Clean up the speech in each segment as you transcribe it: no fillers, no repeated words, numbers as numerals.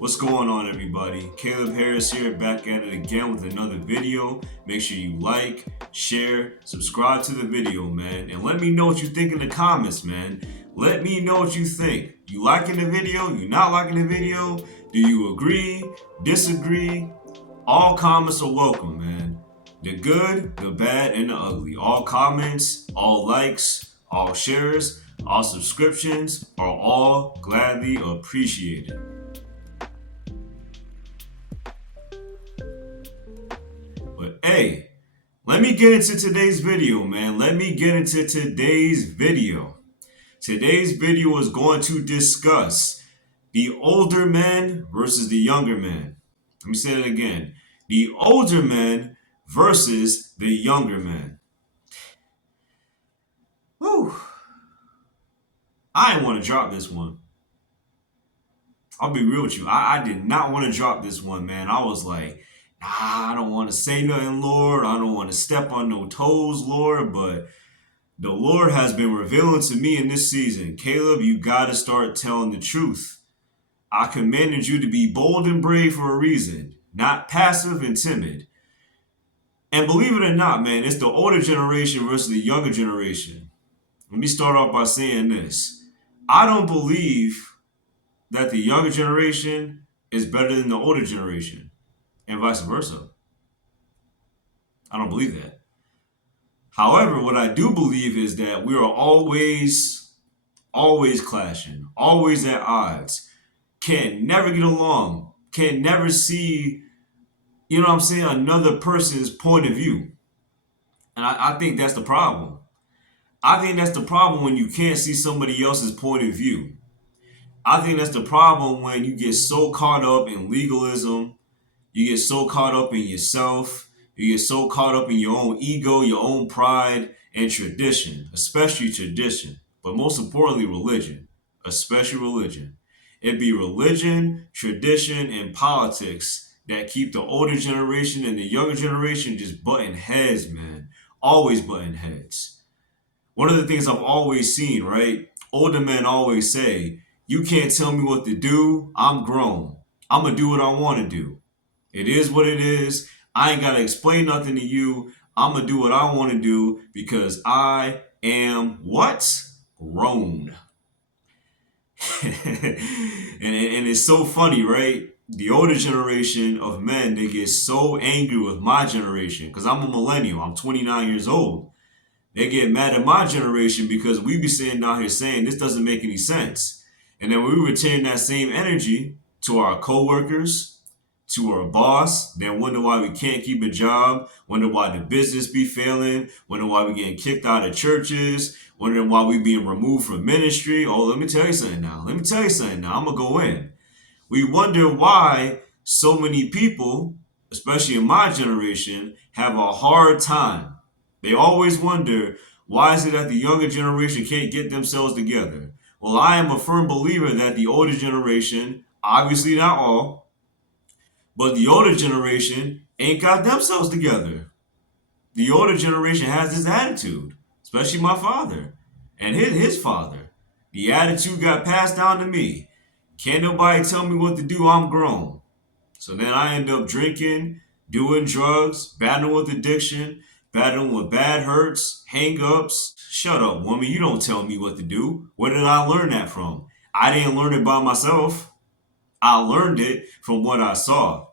What's going on, everybody? Caleb Harris here, back at it again with another video. Make sure you like, share, subscribe to the video, man, and let me know what you think in the comments, man. Let me know what you think. You liking the video? You not liking the video? Do you agree, disagree? All comments are welcome, man. The good, the bad, and the ugly. All comments, all likes, all shares, all subscriptions are all gladly appreciated. But hey, let me get into today's video, man. Today's video is going to discuss the older men versus the younger men. Let me say that again. The older men versus the younger men. Whew. I didn't want to drop this one. I'll be real with you. I did not want to drop this one, man. I was like, I don't want to say nothing, Lord. I don't want to step on no toes, Lord. But the Lord has been revealing to me in this season, Caleb, you got to start telling the truth. I commanded you to be bold and brave for a reason, not passive and timid. And believe it or not, man, it's the older generation versus the younger generation. Let me start off by saying this. I don't believe that the younger generation is better than the older generation, and vice versa. I don't believe that. However, what I do believe is that we are always clashing, always at odds, can never get along, can never see, another person's point of view. And I think that's the problem. I think that's the problem when you can't see somebody else's point of view. I think that's the problem when you get so caught up in legalism, you get so caught up in yourself, you get so caught up in your own ego, your own pride, and tradition, especially tradition, but most importantly, religion, especially religion. It'd be religion, tradition, and politics that keep the older generation and the younger generation just butting heads, man. Always butting heads. One of the things I've always seen, right? Older men always say, you can't tell me what to do. I'm grown. I'm going to do what I want to do. It is what it is. I ain't got to explain nothing to you. I'm going to do what I want to do because I am what? Grown. and it's so funny, right? The older generation of men, they get so angry with my generation because I'm a millennial. I'm 29 years old. They get mad at my generation because we be sitting down here saying this doesn't make any sense. And then we return that same energy to our coworkers, to our boss, then wonder why we can't keep a job, wonder why the business be failing, wonder why we getting kicked out of churches, wondering why we being removed from ministry. Oh, let me tell you something now. I'm going to go in. We wonder why so many people, especially in my generation, have a hard time. They always wonder, why is it that the younger generation can't get themselves together? Well, I am a firm believer that the older generation, obviously not all, but the older generation ain't got themselves together. The older generation has this attitude, especially my father and his father. The attitude got passed down to me. Can't nobody tell me what to do, I'm grown. So then I end up drinking, doing drugs, battling with addiction, battling with bad hurts, hang-ups. Shut up, woman. You don't tell me what to do. Where did I learn that from? I didn't learn it by myself. I learned it from what I saw.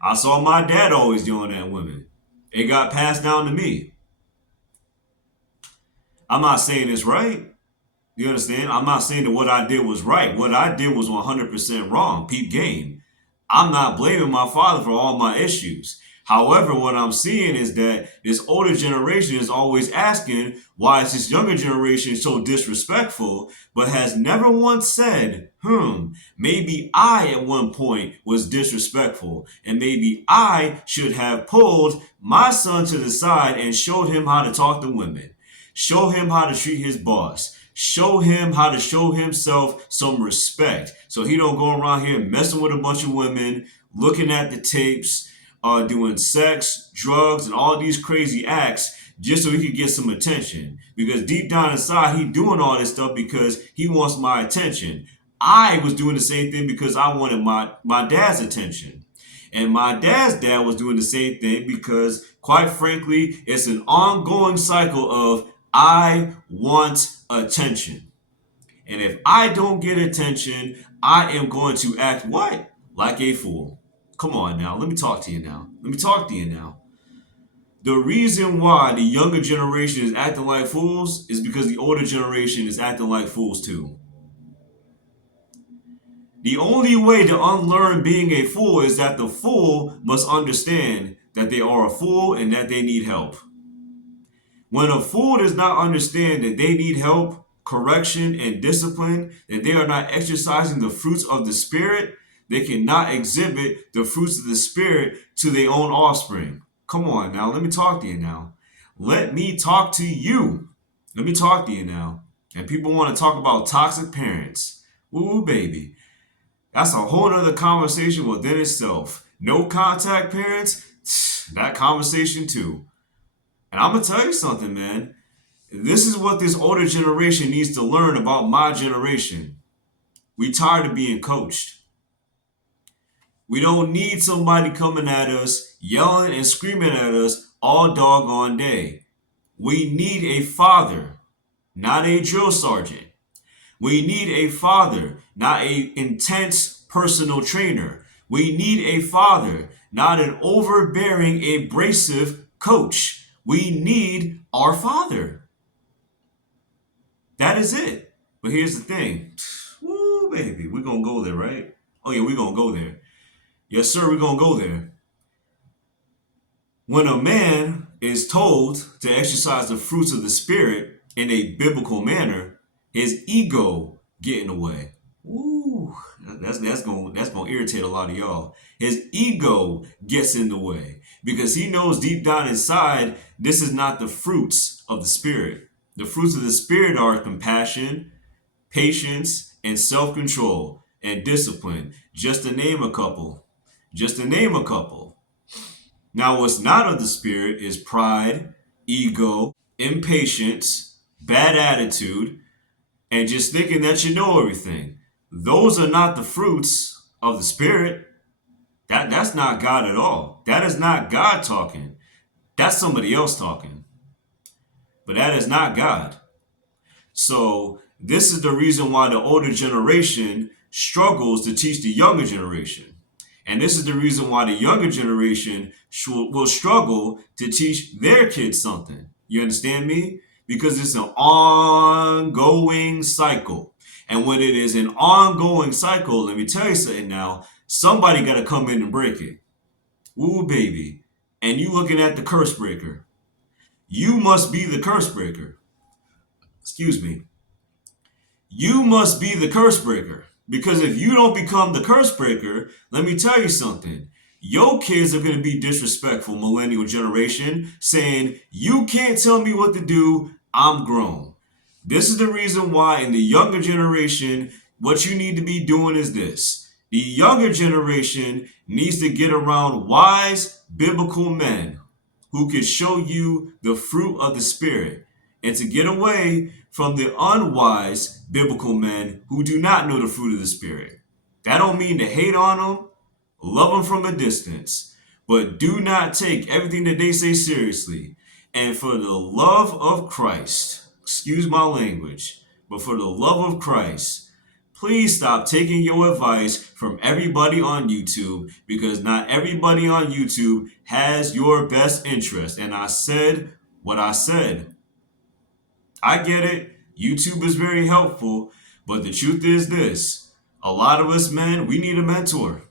I saw my dad always doing that women. It got passed down to me. I'm not saying it's right. You understand? I'm not saying that what I did was right. What I did was 100% wrong. Peep game. I'm not blaming my father for all my issues. However, what I'm seeing is that this older generation is always asking, why is this younger generation so disrespectful, but has never once said, maybe I at one point was disrespectful, and maybe I should have pulled my son to the side and showed him how to talk to women, show him how to treat his boss, show him how to show himself some respect so he don't go around here messing with a bunch of women, looking at the tapes, doing sex, drugs, and all these crazy acts just so he could get some attention. Because deep down inside, he doing all this stuff because he wants my attention. I was doing the same thing because I wanted my dad's attention. And my dad's dad was doing the same thing because, quite frankly, it's an ongoing cycle of I want attention. And if I don't get attention, I am going to act what? Like a fool. Come on now. Let me talk to you now. Let me talk to you now. The reason why the younger generation is acting like fools is because the older generation is acting like fools too. The only way to unlearn being a fool is that the fool must understand that they are a fool and that they need help. When a fool does not understand that they need help, correction, and discipline, that they are not exercising the fruits of the Spirit, they cannot exhibit the fruits of the Spirit to their own offspring. Come on now, let me talk to you now. Let me talk to you. Let me talk to you now. And people want to talk about toxic parents. Woo, baby. That's a whole other conversation within itself. No contact parents, that conversation too. And I'm going to tell you something, man. This is what this older generation needs to learn about my generation. We tired of being coached. We don't need somebody coming at us, yelling and screaming at us all doggone day. We need a father, not a drill sergeant. We need a father, not an intense personal trainer. We need a father, not an overbearing, abrasive coach. We need our father. That is it. But here's the thing. Woo, baby. We're going to go there, right? Oh, yeah, we're going to go there. Yes, sir, we're going to go there. When a man is told to exercise the fruits of the Spirit in a biblical manner, his ego get in the way. Ooh, that's gonna irritate a lot of y'all. His ego gets in the way because he knows deep down inside this is not the fruits of the Spirit. The fruits of the Spirit are compassion, patience, and self-control and discipline. Just to name a couple. Just to name a couple. Now, what's not of the Spirit is pride, ego, impatience, bad attitude, and just thinking that you know everything. Those are not the fruits of the Spirit. That's not God at all. That is not God talking. That's somebody else talking. But that is not God. So this is the reason why the older generation struggles to teach the younger generation. And this is the reason why the younger generation will struggle to teach their kids something. You understand me? Because it's an ongoing cycle. And when it is an ongoing cycle, let me tell you something now, somebody got to come in and break it. Ooh, baby. And you looking at the curse breaker. You must be the curse breaker. Excuse me. You must be the curse breaker. Because if you don't become the curse breaker, let me tell you something. Your kids are going to be disrespectful, millennial generation, saying, you can't tell me what to do, I'm grown. This is the reason why in the younger generation, what you need to be doing is this. The younger generation needs to get around wise biblical men who can show you the fruit of the Spirit and to get away from the unwise biblical men who do not know the fruit of the Spirit. That don't mean to hate on them, love them from a distance, but do not take everything that they say seriously. And for the love of Christ, excuse my language, but for the love of Christ, please stop taking your advice from everybody on YouTube because not everybody on YouTube has your best interest. And I said what I said. I get it. YouTube is very helpful, but the truth is this. A lot of us men, we need a mentor.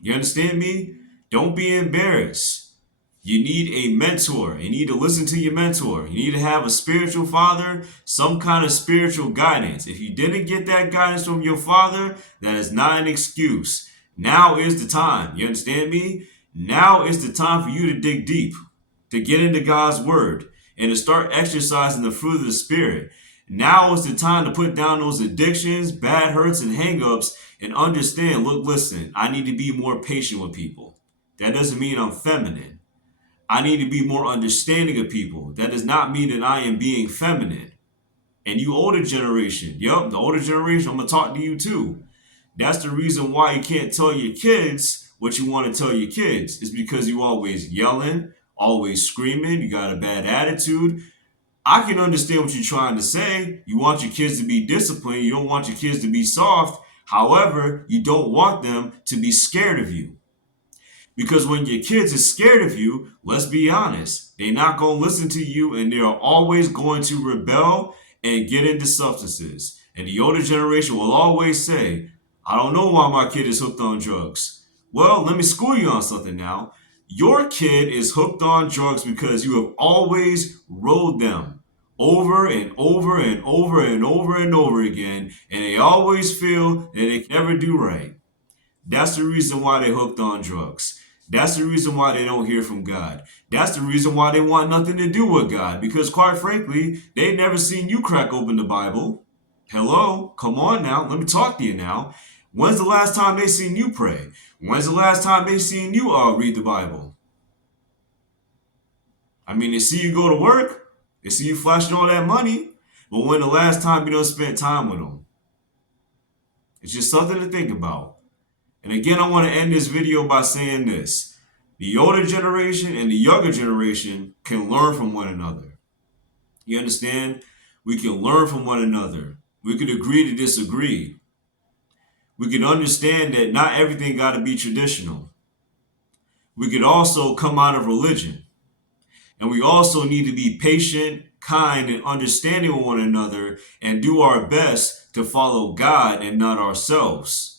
You understand me? Don't be embarrassed. You need a mentor. You need to listen to your mentor. You need to have a spiritual father, some kind of spiritual guidance. If you didn't get that guidance from your father, that is not an excuse. Now is the time. You understand me? Now is the time for you to dig deep, to get into God's word, and to start exercising the fruit of the Spirit. Now is the time to put down those addictions, bad hurts, and hangups and understand, look, listen, I need to be more patient with people. That doesn't mean I'm feminine. I need to be more understanding of people. That does not mean that I am being feminine. And you older generation, yep, the older generation, I'm gonna talk to you too. That's the reason why you can't tell your kids what you want to tell your kids. It's because you always yelling, always screaming, you got a bad attitude. I can understand what you're trying to say. You want your kids to be disciplined. You don't want your kids to be soft. However, you don't want them to be scared of you. Because when your kids are scared of you, let's be honest, they're not going to listen to you and they're always going to rebel and get into substances. And the older generation will always say, I don't know why my kid is hooked on drugs. Well, let me school you on something now. Your kid is hooked on drugs because you have always rode them over and over and over and over and over again, and they always feel that they can never do right. That's the reason why they hooked on drugs. That's the reason why they don't hear from God. That's the reason why they want nothing to do with God. Because quite frankly, they've never seen you crack open the Bible. Hello? Come on now. Let me talk to you now. When's the last time they seen you pray? When's the last time they seen you read the Bible? I mean, they see you go to work. They see you flashing all that money. But when the last time you don't spend time with them? It's just something to think about. And again, I want to end this video by saying this. The older generation and the younger generation can learn from one another. You understand? We can learn from one another. We could agree to disagree. We can understand that not everything got to be traditional. We could also come out of religion. And we also need to be patient, kind, and understanding with one another and do our best to follow God and not ourselves.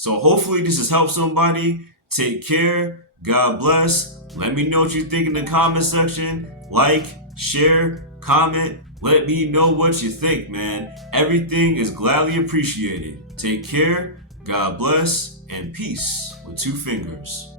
So hopefully this has helped somebody. Take care. God bless. Let me know what you think in the comment section. Like, share, comment. Let me know what you think, man. Everything is gladly appreciated. Take care. God bless. And peace with two fingers.